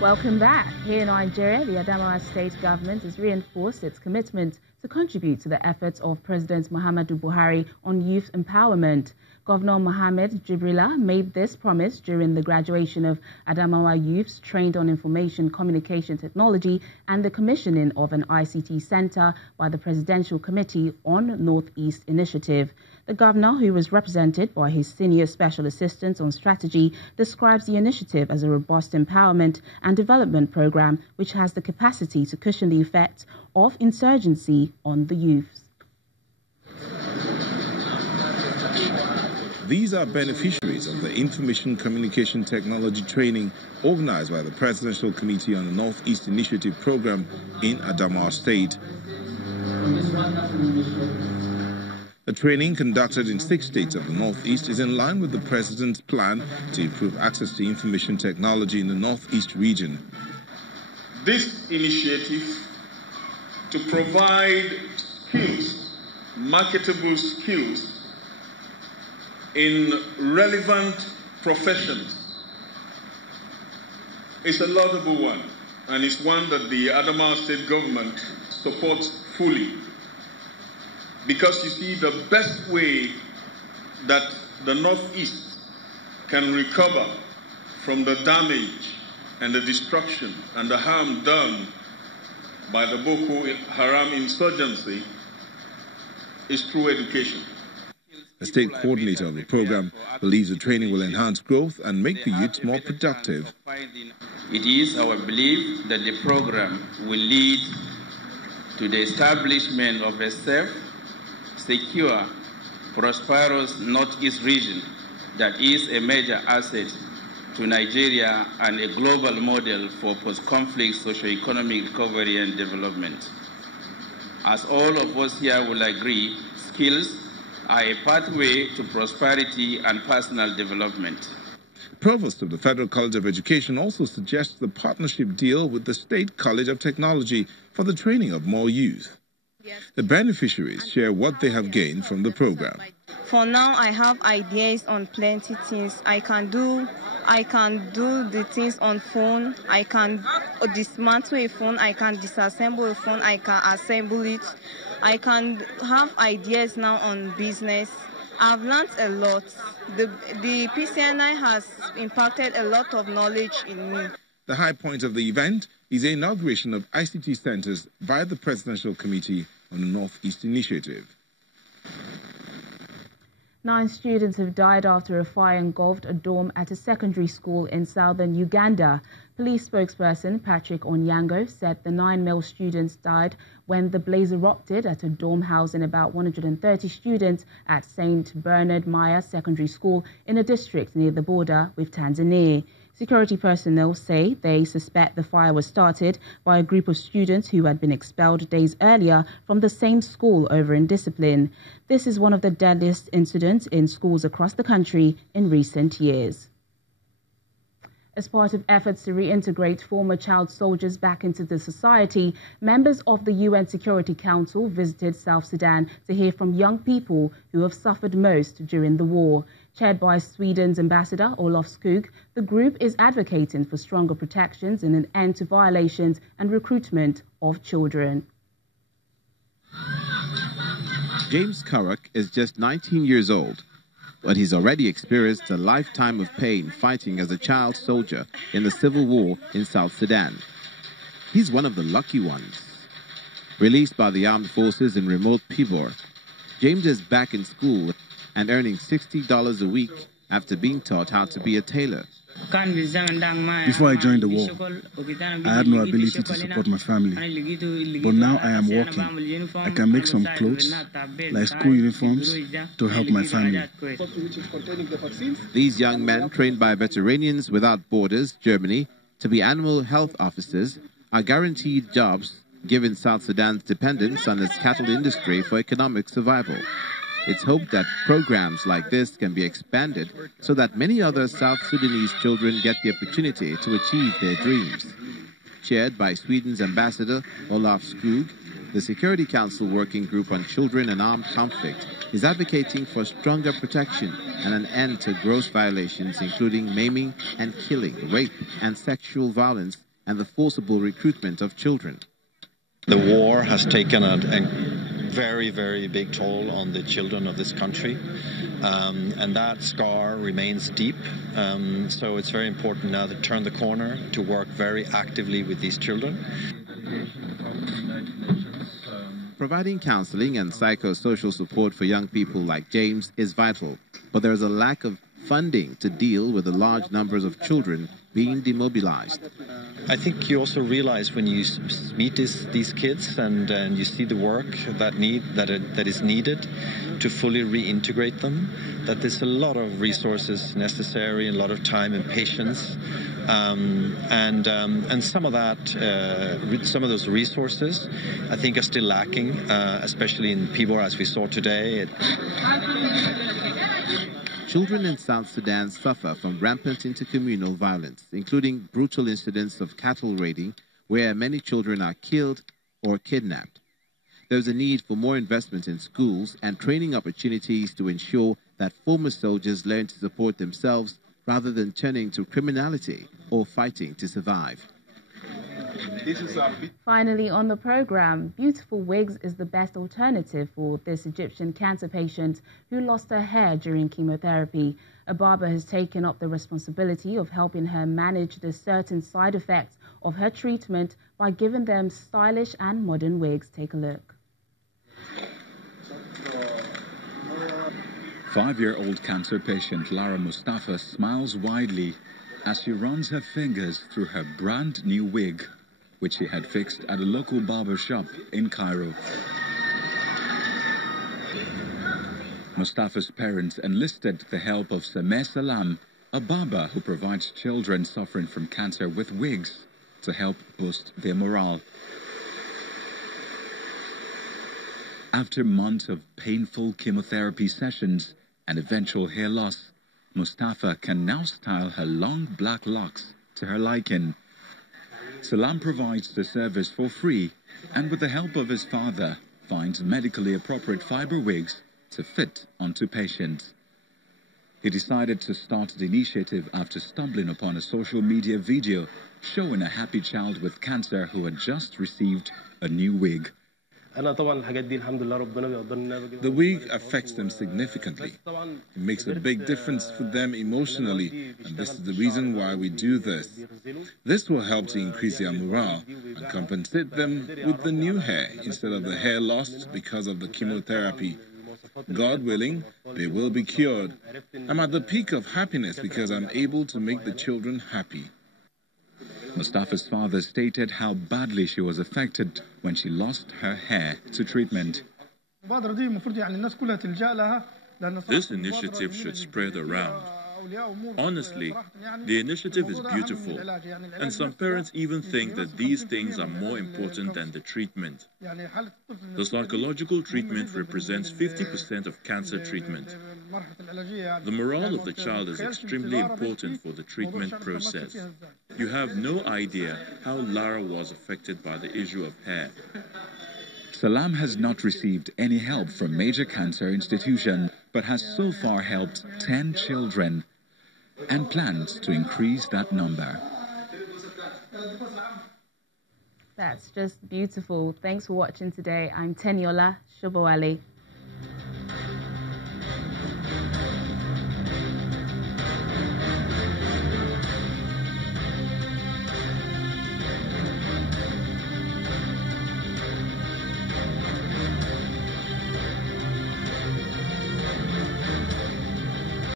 Welcome back. Here in Nigeria, the Adamawa state government has reinforced its commitment to contribute to the efforts of President Muhammadu Buhari on youth empowerment. Governor Mohammed Jibrila made this promise during the graduation of Adamawa youths trained on information communication technology and the commissioning of an ICT center by the Presidential Committee on Northeast Initiative. The governor, who was represented by his senior special assistant on strategy, describes the initiative as a robust empowerment and development program which has the capacity to cushion the effects of insurgency on the youth. These are beneficiaries of the Information Communication Technology training organized by the Presidential Committee on the Northeast Initiative program in Adamawa State. The training conducted in 6 states of the Northeast is in line with the President's plan to improve access to information technology in the Northeast region. This initiative to provide skills, marketable skills, in relevant professions is a laudable one, and it's one that the Adamawa state government supports fully. Because you see, the best way that the Northeast can recover from the damage and the destruction and the harm done by the Boko Haram insurgency is through education. The state coordinator of the program believes the training will enhance growth and make the youths more productive. It is our belief that the program will lead to the establishment of a safe, secure, prosperous Northeast region that is a major asset to Nigeria and a global model for post-conflict socio-economic recovery and development. As all of us here will agree, skills are a pathway to prosperity and personal development. The Provost of the Federal College of Education also suggests a partnership deal with the State College of Technology for the training of more youth. The beneficiaries share what they have gained from the program. For now, I have ideas on plenty things. I can do the things on phone. I can dismantle a phone. I can disassemble a phone. I can assemble it. I can have ideas now on business. I've learned a lot. The PCNI has impacted a lot of knowledge in me. The high point of the event is the inauguration of ICT centers by the Presidential Committee on the Northeast Initiative. 9 students have died after a fire engulfed a dorm at a secondary school in southern Uganda. Police spokesperson Patrick Onyango said the 9 male students died when the blaze erupted at a dorm housing about 130 students at St. Bernard Maya Secondary School in a district near the border with Tanzania. Security personnel say they suspect the fire was started by a group of students who had been expelled days earlier from the same school over indiscipline. This is one of the deadliest incidents in schools across the country in recent years. As part of efforts to reintegrate former child soldiers back into the society, members of the UN Security Council visited South Sudan to hear from young people who have suffered most during the war. Chaired by Sweden's ambassador Olof Skog, the group is advocating for stronger protections and an end to violations and recruitment of children. James Carrick is just 19 years old, but he's already experienced a lifetime of pain fighting as a child soldier in the civil war in South Sudan. He's one of the lucky ones. Released by the armed forces in remote Pibor, James is back in school and earning $60 a week after being taught how to be a tailor. Before I joined the war, I had no ability to support my family, but now I am working. I can make some clothes, like school uniforms, to help my family. These young men, trained by Veterinarians Without Borders, Germany, to be animal health officers, are guaranteed jobs, given South Sudan's dependence on its cattle industry for economic survival. It's hoped that programs like this can be expanded so that many other South Sudanese children get the opportunity to achieve their dreams. Chaired by Sweden's ambassador Olof Skog, the Security Council Working Group on Children and Armed Conflict is advocating for stronger protection and an end to gross violations including maiming and killing, rape and sexual violence and the forcible recruitment of children. The war has taken a very, very big toll on the children of this country, and that scar remains deep. So it's very important now to turn the corner, to work very actively with these children. Providing counseling and psychosocial support for young people like James is vital, but there is a lack of funding to deal with the large numbers of children being demobilized. I think you also realize when you meet these kids and you see the work that is needed to fully reintegrate them, that there's a lot of resources necessary, and a lot of time and patience, and some of those resources I think are still lacking, especially in Pibor, as we saw today. Children in South Sudan suffer from rampant intercommunal violence, including brutal incidents of cattle raiding, where many children are killed or kidnapped. There's a need for more investment in schools and training opportunities to ensure that former soldiers learn to support themselves rather than turning to criminality or fighting to survive. Finally on the program, beautiful Wigs is the best alternative for this Egyptian cancer patient who lost her hair during chemotherapy. A barber has taken up the responsibility of helping her manage the certain side effects of her treatment by giving them stylish and modern wigs. Take a look. 5-year-old cancer patient Lara Mustafa smiles widely as she runs her fingers through her brand new wig, which she had fixed at a local barber shop in Cairo. Mustafa's parents enlisted the help of Sameh Salam, a barber who provides children suffering from cancer with wigs to help boost their morale. After months of painful chemotherapy sessions and eventual hair loss, Mustafa can now style her long black locks to her liking. Salam provides the service for free and with the help of his father finds medically appropriate fiber wigs to fit onto patients. He decided to start the initiative after stumbling upon a social media video showing a happy child with cancer who had just received a new wig. The wig affects them significantly. It makes a big difference for them emotionally, and this is the reason why we do this. This will help to increase their morale and compensate them with the new hair instead of the hair lost because of the chemotherapy. God willing, they will be cured. I'm at the peak of happiness because I'm able to make the children happy. Mustafa's father stated how badly she was affected when she lost her hair to treatment. This initiative should spread around. Honestly, the initiative is beautiful, and some parents even think that these things are more important than the treatment. The psychological treatment represents 50% of cancer treatment. The morale of the child is extremely important for the treatment process. You have no idea how Lara was affected by the issue of hair. Salam has not received any help from major cancer institution, but has so far helped 10 children and plans to increase that number. That's just beautiful. Thanks for watching today. I'm Teniola Shobowale.